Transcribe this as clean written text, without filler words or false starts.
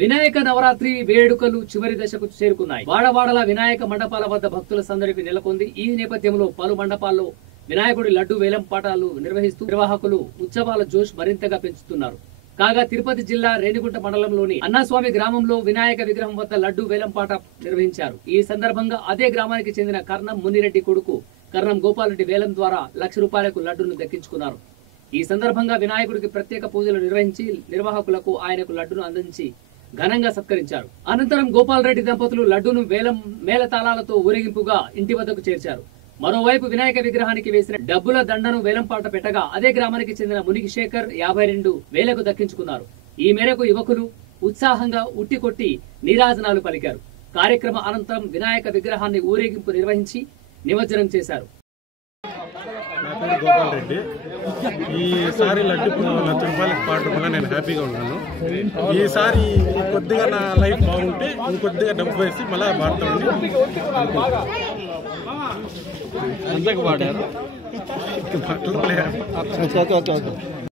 వినాయక నవరాత్రి వేడుకలు చివరి దశకు చేరుకున్నాయి. వాడవాడల వినాయక మండపాల వద్ద భక్తుల సందడి నెలకొంది. ఈ నేపథ్యంలో పలు మండపాల్లో వినాయకుడి లడ్డు వేలం పాఠాలు నిర్వహిస్తూ నిర్వాహకులు ఉత్సవాల జోష్ మరింతగా పెంచుతున్నారు. కాగా తిరుపతి జిల్లా రేణిగుంట మండలంలోని అన్నాస్వామి గ్రామంలో వినాయక విగ్రహం వద్ద లడ్డు వేలం పాట నిర్వహించారు. ఈ సందర్భంగా అదే గ్రామానికి చెందిన కర్ణం మునిరెడ్డి కొడుకు కర్ణం గోపాలరెడ్డి వేలం ద్వారా ₹1,00,000 లడ్డును దక్కించుకున్నారు. ఈ సందర్భంగా వినాయకుడికి ప్రత్యేక పూజలు నిర్వహించి నిర్వాహకులకు ఆయనకు లడ్డును అందించి ఘనంగా సత్కరించారు. అనంతరం గోపాలరెడ్డి దంపతులు లడ్డును వేలం మేళతాళాలతో ఊరేగింపుగా ఇంటి వద్దకు చేర్చారు. మరోవైపు వినాయక విగ్రహానికి వేసిన డబ్బుల దండను వేలంపాట పెట్టగా అదే గ్రామానికి చెందిన మునిగి శేఖర్ 52,000 దక్కించుకున్నారు. ఈ మేరకు యువకులు ఉత్సాహంగా ఉట్టికొట్టి నీరాజనాలు పలికారు. కార్యక్రమ అనంతరం వినాయక విగ్రహాన్ని ఊరేగింపు నిర్వహించి నిమజ్జనం చేశారు. నా పేరు గోపాల్ రెడ్డి. ఈసారి లడ్డు ₹1,00,000 పాడటం వల్ల నేను హ్యాపీగా ఉన్నాను. ఈసారి కొద్దిగా నా లైఫ్ బాగుంటే ఇంకొద్దిగా డబ్బు వేసి మళ్ళీ పాడతామని ఎంతకు పాడారు? మాట్లాడలేదు.